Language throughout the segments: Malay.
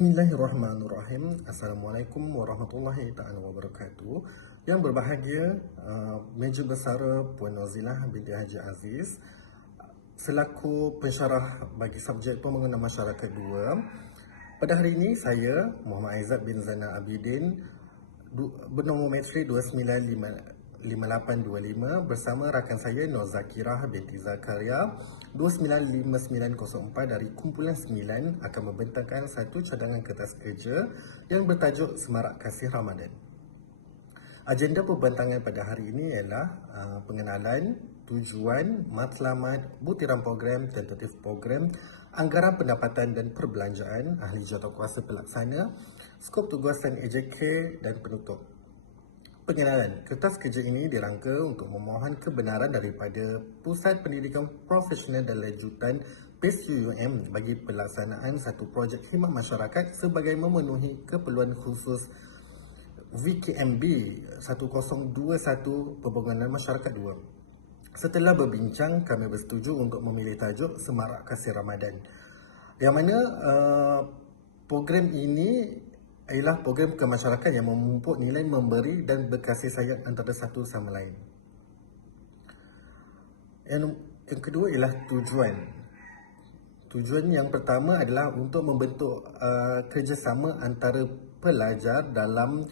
Bismillahirrahmanirrahim. Assalamualaikum warahmatullahi taala wabarakatuh. Yang berbahagia, Meja Besara Puan Nozilah binti Haji Aziz selaku pensyarah bagi subjek pembangunan masyarakat 2. Pada hari ini saya Muhammad Aizat bin Zainal Abidin bernombor matrik 295825 bersama rakan saya Nur Zakirah binti Zakaria 295904 dari kumpulan 9 akan membentangkan satu cadangan kertas kerja yang bertajuk Semarak Kasih Ramadan. Agenda pembentangan pada hari ini ialah pengenalan, tujuan, matlamat, butiran program, tentatif program, anggaran pendapatan dan perbelanjaan, ahli jawatankuasa pelaksana, skop tugasan AJK dan penutup. Pengenalan, kertas kerja ini dirangka untuk memohon kebenaran daripada Pusat Pendidikan Profesional dan Lanjutan PSUUM bagi pelaksanaan satu projek khidmat masyarakat sebagai memenuhi keperluan khusus VKMB 1021 Pembangunan Masyarakat 2. Setelah berbincang, kami bersetuju untuk memilih tajuk Semarak Kasih Ramadan, yang mana program ini ialah program kemasyarakatan yang memupuk nilai memberi dan berkasih sayang antara satu sama lain. Yang kedua ialah tujuan. Tujuan yang pertama adalah untuk membentuk kerjasama antara pelajar dalam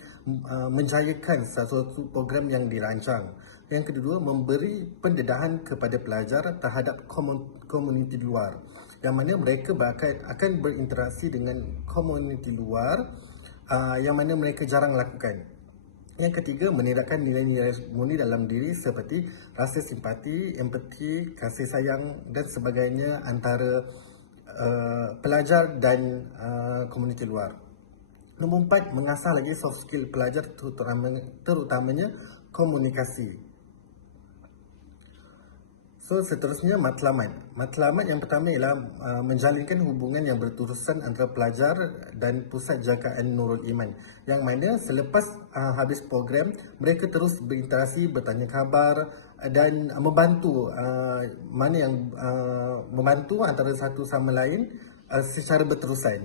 menjayakan satu program yang dirancang. Yang kedua, memberi pendedahan kepada pelajar terhadap komuniti luar, yang mana mereka akan berinteraksi dengan komuniti luar yang mana mereka jarang lakukan. Yang ketiga, menidakkan nilai-nilai murni dalam diri seperti rasa simpati, empati, kasih sayang dan sebagainya antara pelajar dan komuniti luar. Nombor 4, mengasah lagi soft skill pelajar terutamanya komunikasi. So, seterusnya matlamat. Matlamat yang pertama ialah menjalinkan hubungan yang berterusan antara pelajar dan Pusat Jagaan Nurul Iman, yang mana selepas habis program, mereka terus berinteraksi, bertanya khabar dan membantu mana yang membantu antara satu sama lain secara berterusan.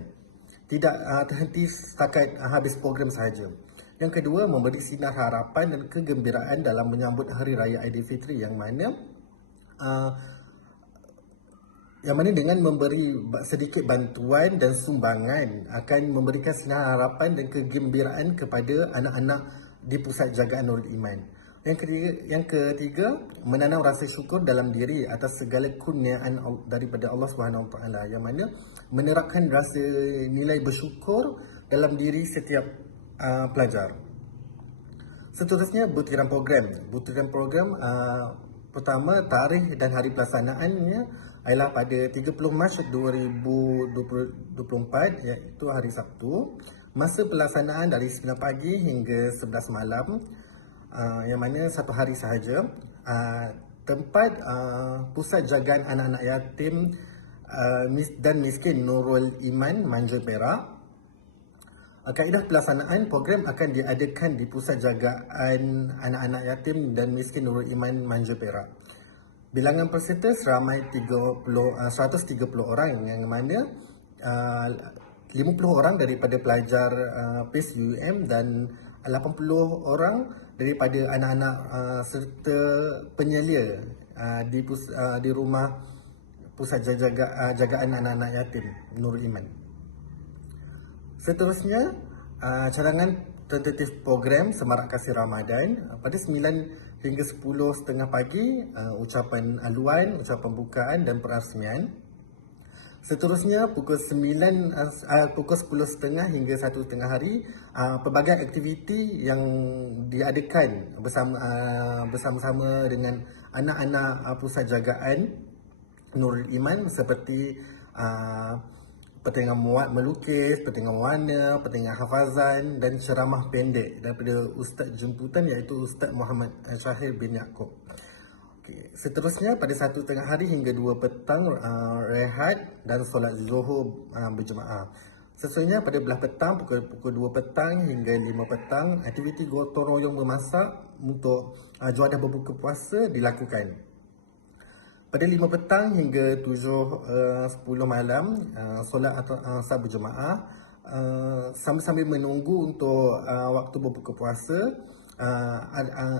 Tidak terhenti setakat habis program sahaja. Yang kedua, memberi sinar harapan dan kegembiraan dalam menyambut Hari Raya Aidilfitri, yang mana dengan memberi sedikit bantuan dan sumbangan akan memberikan sinar harapan dan kegembiraan kepada anak-anak di Pusat Jagaan Nurul Iman. Yang ketiga, menanam rasa syukur dalam diri atas segala kurniaan daripada Allah SWT, yang mana menerapkan rasa nilai bersyukur dalam diri setiap pelajar. Seterusnya, butiran program. Butiran program pertama, tarikh dan hari pelaksanaannya ialah pada 30 Mac 2024, iaitu hari Sabtu. Masa pelaksanaan dari 9 pagi hingga 11 malam, yang mana satu hari sahaja. Tempat Pusat Jagaan Anak-anak Yatim dan Miskin Nurul Iman, Manja Perak. Kaedah pelaksanaan program akan diadakan di Pusat Jagaan Anak-anak Yatim dan Miskin Nurul Iman, Manja Perak. Bilangan peserta seramai 130 orang, yang mana 50 orang daripada pelajar PSUUM dan 80 orang daripada anak-anak serta penyelia di rumah Pusat Jagaan Anak-anak Yatim Nurul Iman. Seterusnya, cadangan tentatif program Semarak Kasih Ramadan pada 9 hingga 10.30 pagi, ucapan aluan, ucapan bukaan dan perasmian. Seterusnya, pukul 10.30 hingga 1.30 hari, pelbagai aktiviti yang diadakan bersama-sama dengan anak-anak Pusat Jagaan Nurul Iman, seperti pertandingan muat melukis, pertandingan warna, pertandingan hafazan dan ceramah pendek daripada Ustaz jemputan, iaitu Ustaz Muhammad Syahir bin Yaakob. Okay. Seterusnya, pada 1.30 hari hingga 2 petang, rehat dan solat zuhur berjemaah. Seterusnya, pada belah petang, pukul 2 petang hingga 5 petang, aktiviti gotong royong memasak untuk juadah berbuka puasa dilakukan. Pada 5 petang hingga 7.10 malam, solat asar berjemaah. sambil-sambil menunggu untuk waktu berbuka puasa,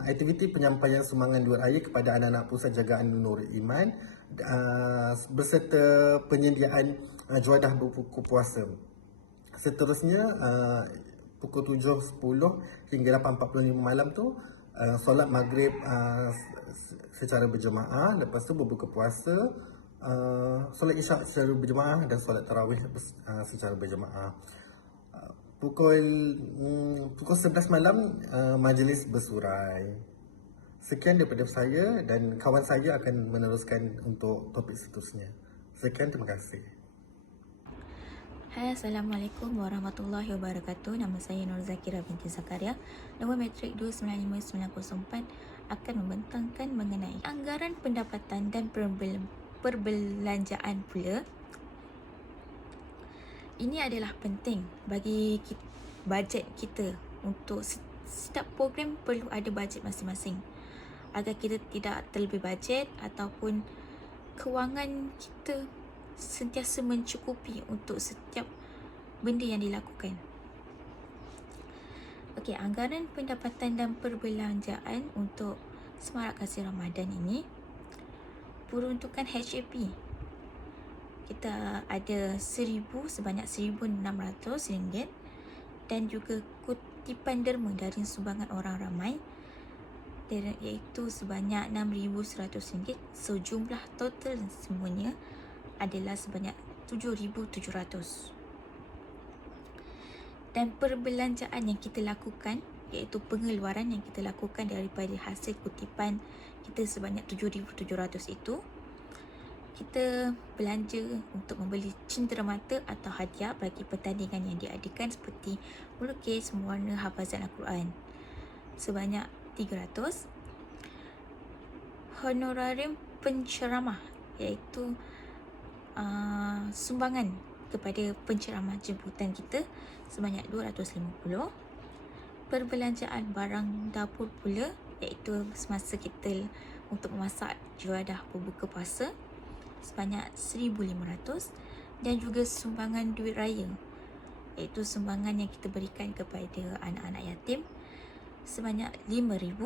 aktiviti penyampaian sumbangan duit air kepada anak-anak Pusat Jagaan Nurul Iman berserta penyediaan juadah berbuka puasa. Seterusnya, pukul 7.10 hingga 8.45 malam tu, solat maghrib secara berjemaah. Lepas tu berbuka puasa, solat isyak secara berjemaah dan solat tarawih secara berjemaah. Pukul 11 malam, majlis bersurai. Sekian daripada saya, dan kawan saya akan meneruskan untuk topik seterusnya. Sekian, terima kasih. Hai, Assalamualaikum warahmatullahi wabarakatuh. Nama saya Nur Zakira binti Zakaria. Nombor matrik 295904 akan membentangkan mengenai anggaran pendapatan dan perbelanjaan pula. Ini adalah penting bagi bajet kita. Untuk setiap program perlu ada bajet masing-masing agar kita tidak terlebih bajet ataupun kewangan kita sentiasa mencukupi untuk setiap benda yang dilakukan. Okey, anggaran pendapatan dan perbelanjaan untuk Semarak Kasih Ramadan ini peruntukan HAP. Kita ada sebanyak RM1,600 dan juga kutipan derma dari sumbangan orang ramai iaitu sebanyak RM6,100. So jumlah total semuanya adalah sebanyak RM7,700. Dan perbelanjaan yang kita lakukan, iaitu pengeluaran yang kita lakukan daripada hasil kutipan kita sebanyak RM7,700 itu, kita belanja untuk membeli cenderamata atau hadiah bagi pertandingan yang diadakan seperti melukis, mewarna, hafazan Al-Quran sebanyak RM300. Honorarium penceramah iaitu sumbangan kepada penceramah jemputan kita sebanyak RM250. Perbelanjaan barang dapur pula iaitu semasa kita untuk memasak juadah berbuka puasa sebanyak RM1,500 dan juga sumbangan duit raya iaitu sumbangan yang kita berikan kepada anak-anak yatim sebanyak RM5,000.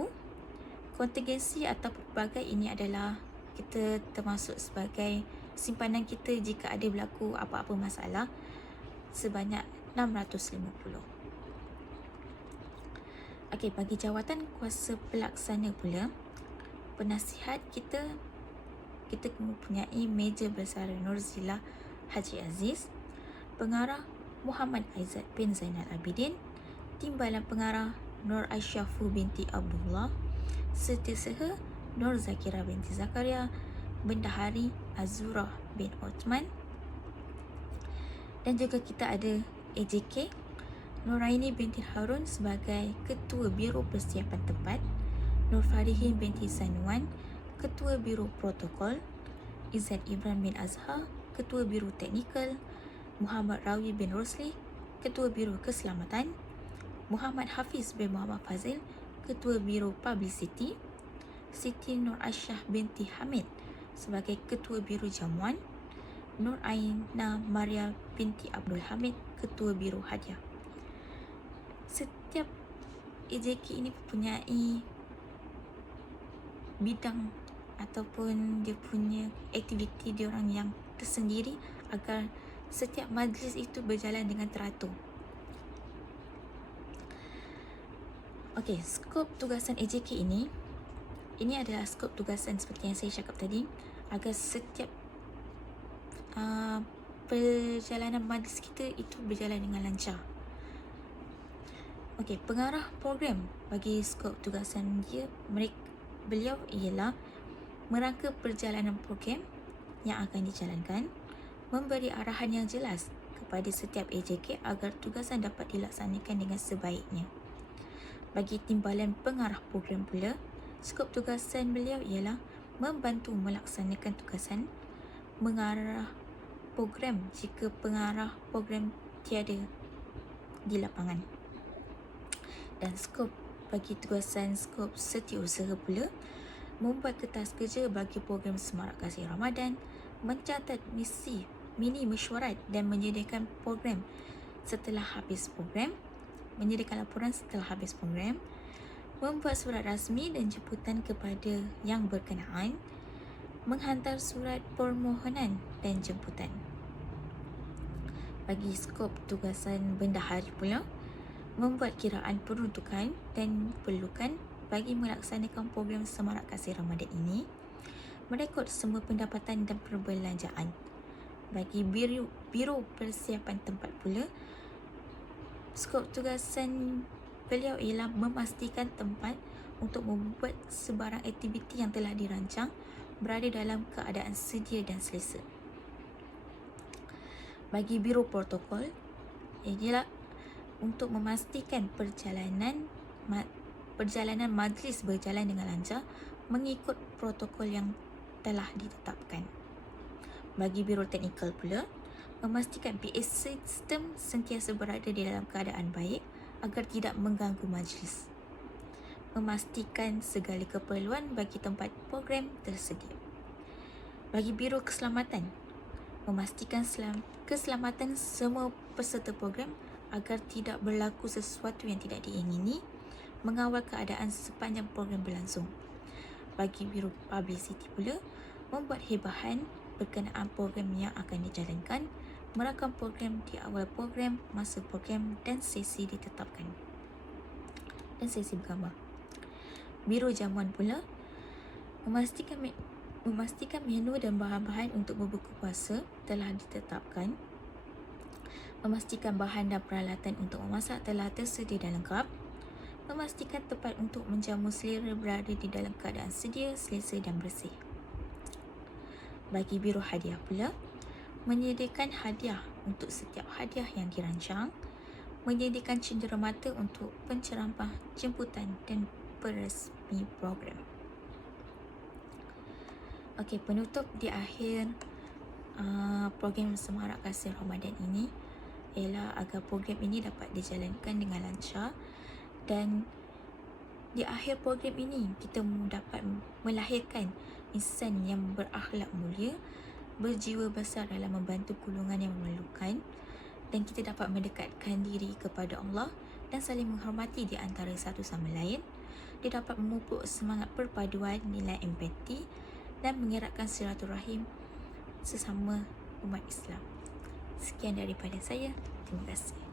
Kontingensi atau pelbagai ini adalah kita termasuk sebagai simpanan kita jika ada berlaku apa-apa masalah sebanyak RM650. Okey, bagi jawatan kuasa pelaksana pula, penasihat kita mempunyai Meja Bersara Nurzila Haji Aziz, pengarah Muhammad Aizat bin Zainal Abidin, Timbalan Pengarah Nur Aisyafu binti Abdullah, Setiausaha Nur Zakira binti Zakaria, Bendahari Azura bin Othman, dan juga kita ada AJK Nuraini binti Harun sebagai Ketua Biro Persiapan Tempat, Nur Farihin binti Zanuan, Ketua Biro Protokol, Izzat Ibrahim bin Azhar, Ketua Biro Teknikal, Muhammad Rawi bin Rosli, Ketua Biro Keselamatan, Muhammad Hafiz bin Muhammad Fazil, Ketua Biro Publicity, Siti Nur Aisyah binti Hamid sebagai Ketua Biro Jamuan, Nur Aina Maria binti Abdul Hamid, Ketua Biro Hadiah. Setiap AJK ini mempunyai bidang ataupun dia punya aktiviti diorang yang tersendiri agar setiap majlis itu berjalan dengan teratur. Okey, skop tugasan AJK ini adalah skop tugasan seperti yang saya cakap tadi agar setiap perjalanan majlis kita itu berjalan dengan lancar. Okey, pengarah program bagi skop tugasan beliau ialah merangka perjalanan program yang akan dijalankan, memberi arahan yang jelas kepada setiap AJK agar tugasan dapat dilaksanakan dengan sebaiknya. Bagi timbalan pengarah program pula, skop tugasan beliau ialah membantu melaksanakan tugasan, mengarah program jika pengarah program tiada di lapangan. Dan skop bagi tugasan skop setiausaha pula, membuat kertas kerja bagi program Semarak Kasih Ramadan, mencatat mini mesyuarat dan menyediakan program setelah habis program, menyediakan laporan setelah habis program, membuat surat rasmi dan jemputan kepada yang berkenaan, menghantar surat permohonan dan jemputan. Bagi skop tugasan bendahari pula, membuat kiraan peruntukan dan perlukan bagi melaksanakan program Semarak Kasih Ramadan ini, merekod semua pendapatan dan perbelanjaan. Bagi Biro Persiapan Tempat pula, skop tugasan beliau ialah memastikan tempat untuk membuat sebarang aktiviti yang telah dirancang berada dalam keadaan sedia dan selesa. Bagi Biro Protokol ialah untuk memastikan perjalanan majlis berjalan dengan lancar mengikut protokol yang telah ditetapkan. Bagi Biro Teknikal pula, memastikan PA sistem sentiasa berada di dalam keadaan baik agar tidak mengganggu majlis. Memastikan segala keperluan bagi tempat program tersedia. Bagi Biro Keselamatan, memastikan keselamatan semua peserta program agar tidak berlaku sesuatu yang tidak diingini, mengawal keadaan sepanjang program berlangsung. Bagi Biro Publicity pula, membuat hibahan berkenaan program yang akan dijalankan, merakam program di awal program, masa program dan sesi ditetapkan, dan sesi bergambar. Biro Jamuan pula, memastikan menu dan bahan-bahan untuk berbuka puasa telah ditetapkan, memastikan bahan dan peralatan untuk memasak telah tersedia dan lengkap, memastikan tempat untuk menjamu selera berada di dalam keadaan sedia, selesa dan bersih. Bagi Biro Hadiah pula, menyediakan hadiah untuk setiap hadiah yang dirancang, menyediakan cenderamata untuk penceramah, jemputan dan peresmi program. Okey, penutup di akhir program Semarak Kasih Ramadan ini ialah agar program ini dapat dijalankan dengan lancar, dan di akhir program ini kita dapat melahirkan insan yang berakhlak mulia, berjiwa besar dalam membantu golongan yang memerlukan, dan kita dapat mendekatkan diri kepada Allah dan saling menghormati di antara satu sama lain. Dia dapat memupuk semangat perpaduan, nilai empati dan mengeratkan silaturahim sesama umat Islam. Sekian daripada saya. Terima kasih.